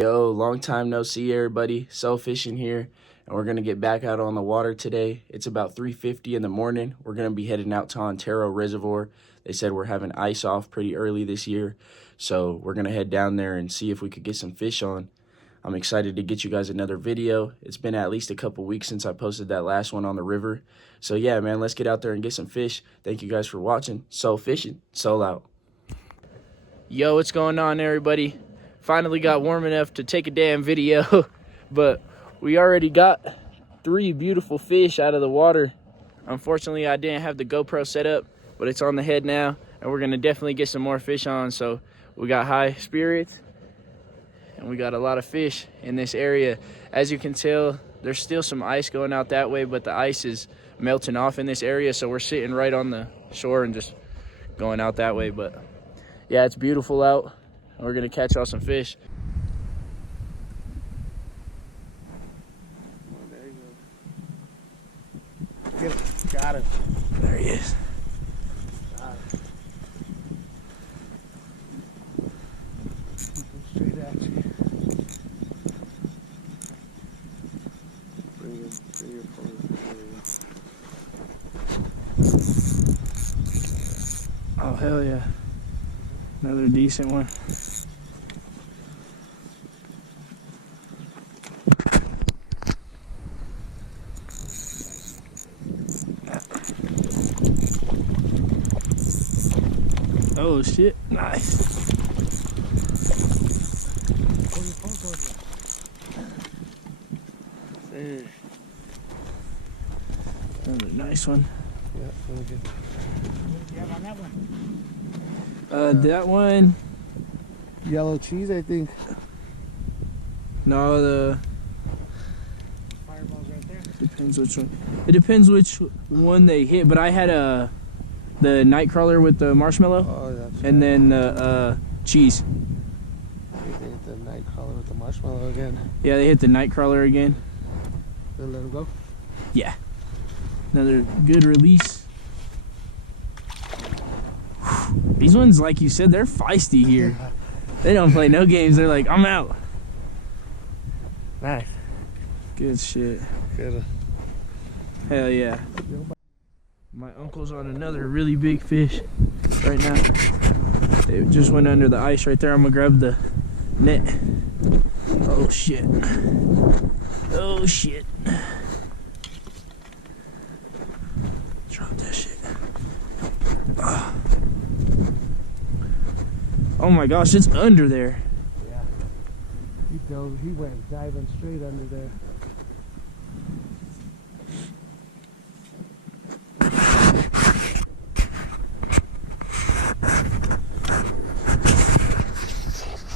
Yo, long time no see, everybody. So fishing here, and we're gonna get back out on the water today. It's about 3:50 in the morning. We're gonna be heading out to Antero reservoir. They said we're having ice off pretty early this year, so we're gonna head down there and see if we could get some fish on. I'm excited to get you guys another video. It's been at least a couple weeks since I posted that last one on the river. So yeah, man, let's get out there and get some fish. Thank you guys for watching. Soul fishing, soul out. Yo, what's going on, everybody? Finally got warm enough to take a damn video, but we already got 3 beautiful fish out of the water. Unfortunately, I didn't have the GoPro set up, but it's on the head now, and we're gonna definitely get some more fish on. So we got high spirits, and we got a lot of fish in this area. As you can tell, there's still some ice going out that way, but the ice is melting off in this area, so we're sitting right on the shore and just going out that way. But yeah, it's beautiful out. We're gonna catch all some fish. Oh, there you go. Get it. Got it. There he is. Got it. Straight at you. Bring your phone. Oh, hell yeah. Another decent one. Oh shit, nice. There. Another nice one. Yeah, really good. What do you have on that one? That one. Yellow cheese, I think. No, the Fireball's right there. depends which one. It depends which one they hit. But I had the night crawler with the marshmallow, Oh, that's and right. then the cheese. They hit the night crawler with the marshmallow again. Yeah, they hit the night crawler again. They'll let him go. Yeah. Another good release. These ones, like you said, they're feisty here. They don't play no games. They're like, I'm out. Nice. Good shit. Good. Hell yeah. My uncle's on another really big fish right now. They just went under the ice right there. I'm gonna grab the net. Oh shit. Oh shit. Drop that shit. Ah. Oh my gosh, it's under there. Yeah. He went diving straight under there.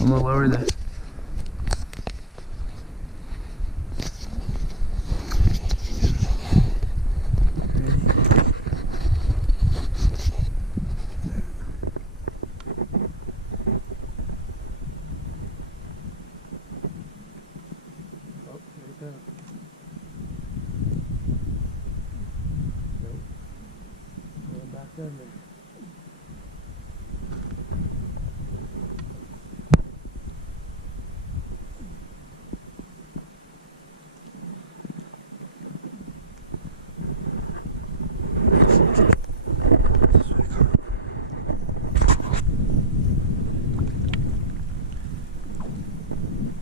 I'm gonna lower that. Oh, right there. Nope. Going back under.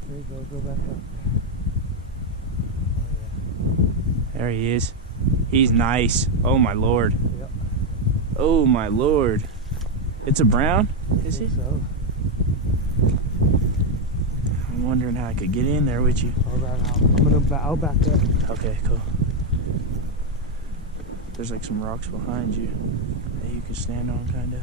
There you go back up. Oh, There he is. He's nice. Oh my lord. yeah. Yep. Oh my lord. It's a brown? Is I it? think so. I'm wondering how I could get in there with you. Hold on, I'll back up. Okay, cool. There's like some rocks behind you that you can stand on, kind of.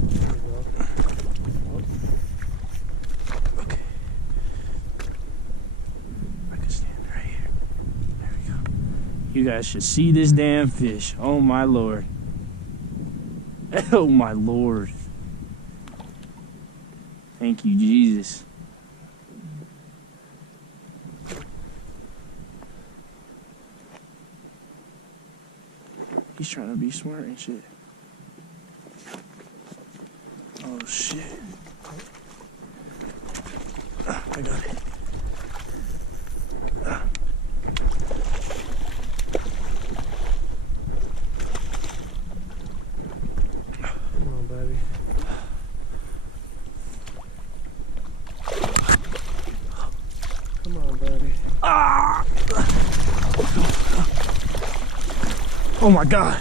There you go. Okay. I can stand right here. There we go. You guys should see this damn fish. Oh my lord. Oh my lord. Thank you, Jesus. He's trying to be smart and shit. Oh shit. I got it. Come on, buddy. Come on, buddy. Ah! Oh my god.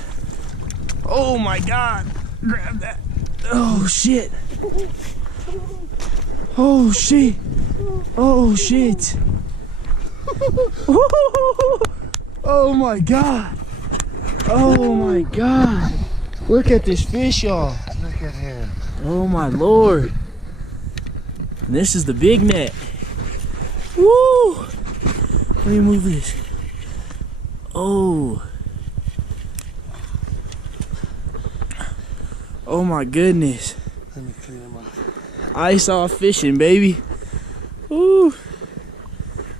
Oh my god. Grab that. Oh shit. Oh shit. Oh shit. Oh my god. Oh my god. Look at this fish, y'all. Look at him. Oh my lord. And this is the big net. Woo! Let me move this. Oh. Oh my goodness. Let me clean him up. Ice off fishing, baby. Woo.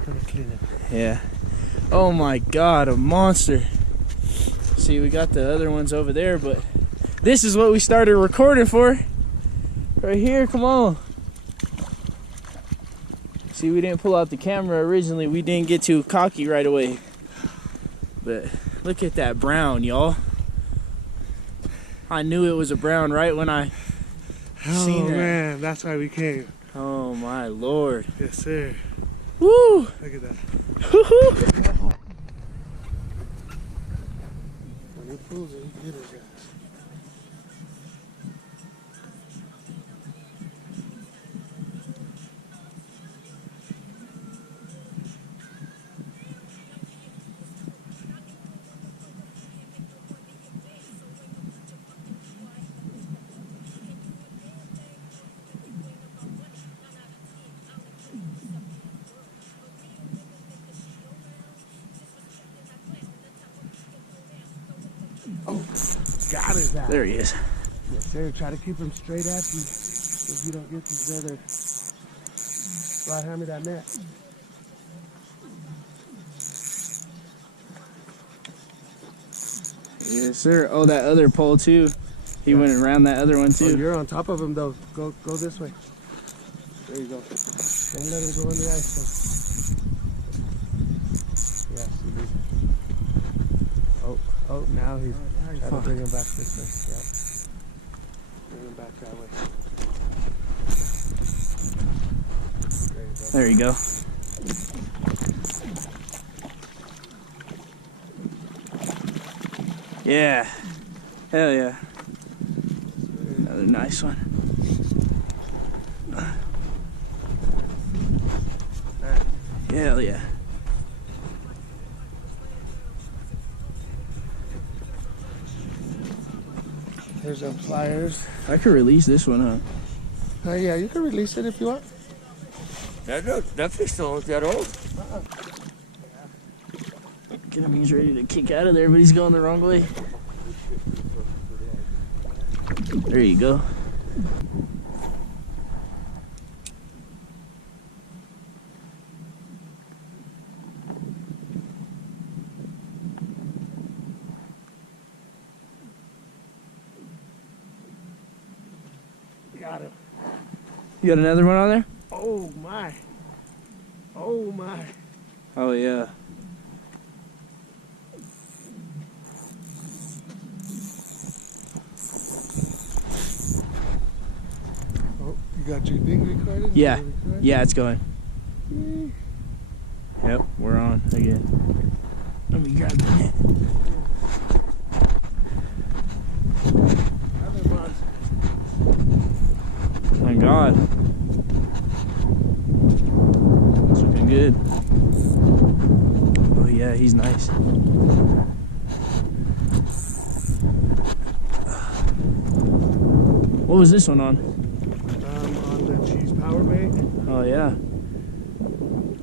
Let me clean him. Yeah. Oh my god, a monster. See, we got the other ones over there, but this is what we started recording for. Right here, come on. See, we didn't pull out the camera originally. We didn't get too cocky right away. But look at that brown, y'all. I knew it was a brown right when I seen Oh that. man, that's why we came. Oh my lord. Yes, sir. Woo! Look at that. Woo-hoo. When he pulls it, he get it, guys. Oh, got his ass. There he is. Yes, sir. Try to keep him straight at you if you don't get these other. Right, hand me that net. Yes, sir. Oh, that other pole too. He went around that other one Oh, too. you're on top of him though. Go this way. There you go. Don't let him go in the ice though. Yes, you do. Oh, now he's trying to bring him back this way. Yep. Bring him back that way. There you go. There you go. Yeah. Hell yeah. Another nice one. Hell yeah. Here's our pliers. I could release this one, huh? Yeah, you can release it if you want. That fish don't look that old. Get him, he's ready to kick out of there, but he's going the wrong way. There you go. Got him. You got another one on there? Oh my. Oh my. Oh yeah. Oh, you got your thing recorded? Yeah. You recorded? Yeah, it's going. Yep, we're on again. Let me grab the net. Other monster. My God. It's looking good. Oh yeah, he's nice. What was this one on? On the cheese power bait. Oh yeah.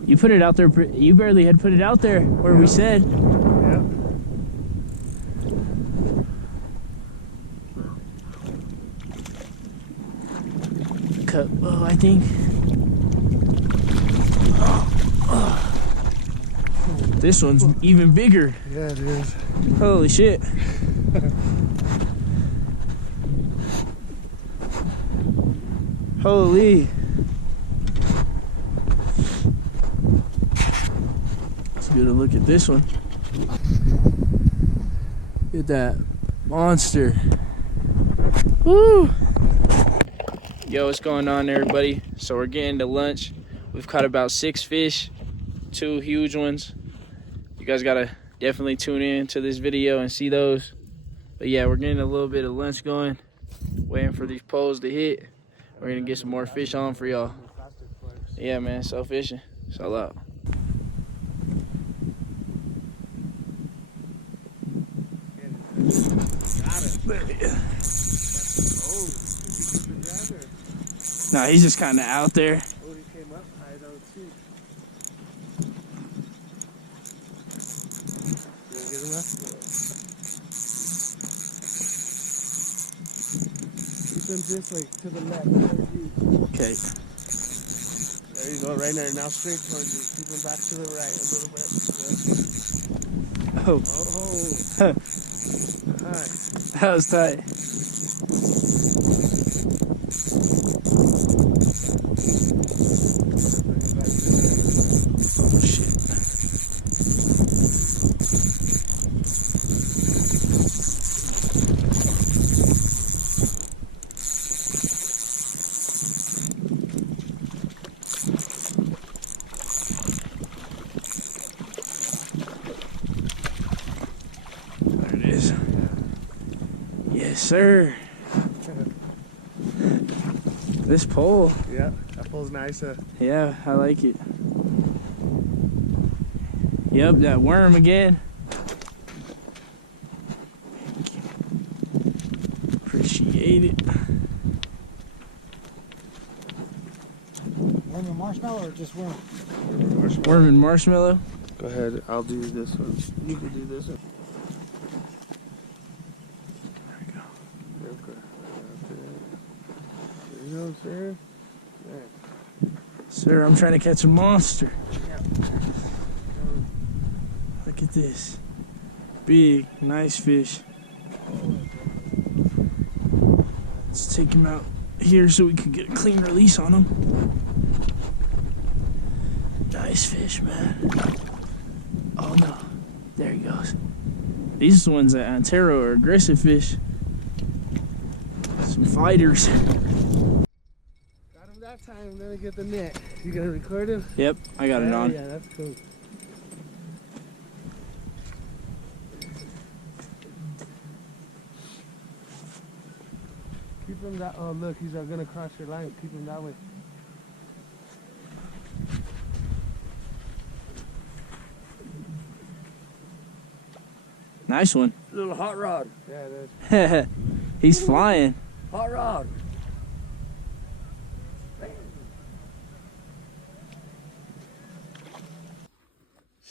You put it out there. You barely had put it out there where we said. Yep. Cutbow, I think. This one's even bigger. Yeah, it is. Holy shit. Holy. Let's get a look at this one. Look at that monster. Woo! Yo, what's going on, everybody? So we're getting to lunch. We've caught about 6 fish, 2 huge ones. You guys gotta definitely tune in to this video and see those. But yeah, we're getting a little bit of lunch going, waiting for these poles to hit. We're gonna get some more fish on for y'all. Yeah, man, so fishing. It's all out. Nah, he's just kind of out there. Oh, he came up high though too. You gonna get him up? Keep him just like to the left. Okay. There you go, right there. Now straight towards you. Keep him back to the right a little bit. Oh. Oh. Hi. That was tight. Oh, shit. There it is. Yes, sir. This pole. Yeah, that pole's nice. Yeah, I like it. Yep, that worm again. Appreciate it. Worm and marshmallow or just worm? Worm and marshmallow. Go ahead, I'll do this one. You can do this one. There we go. Okay. There you go, sir. Sir, I'm trying to catch a monster. Look at this. Big, nice fish. Let's take him out here so we can get a clean release on him. Nice fish, man. Oh no. There he goes. These ones at Antero are aggressive fish. Some fighters. Got him that time, then I get the net. You gonna record him? Yep, I got it on. Yeah, that's cool. Keep him that. Oh, look, he's gonna cross your line. Keep him that way. Nice one. Little hot rod. Yeah, that's. He's flying. Hot rod.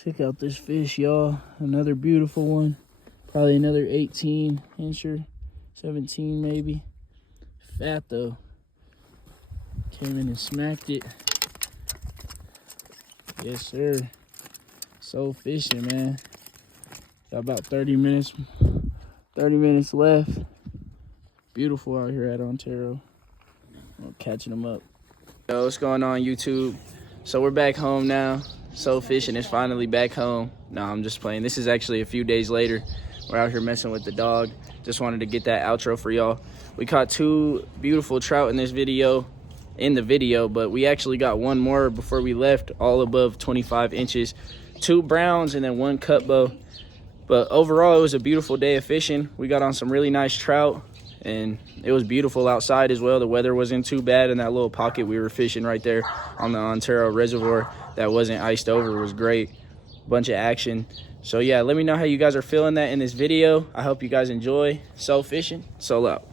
Check out this fish, y'all. Another beautiful one. Probably another 18 incher, 17 maybe. Fat though. Came in and smacked it. Yes, sir. So fishing, man. Got about 30 minutes left. Beautiful out here at Antero. I'm catching them up. Yo, what's going on, YouTube? So we're back home now. So fishing is finally back home. No, I'm just playing. This is actually a few days later. We're out here messing with the dog. Just wanted to get that outro for y'all. We caught 2 beautiful trout in the video, but we actually got one more before we left, all above 25 inches. 2 browns and then 1 cutbow. But overall, it was a beautiful day of fishing. We got on some really nice trout, and it was beautiful outside as well. The weather wasn't too bad in that little pocket we were fishing right there on the Antero reservoir that wasn't iced over. It was great. Bunch of action. So yeah, let me know how you guys are feeling that in this video. I hope you guys enjoy. So fishing, solo out.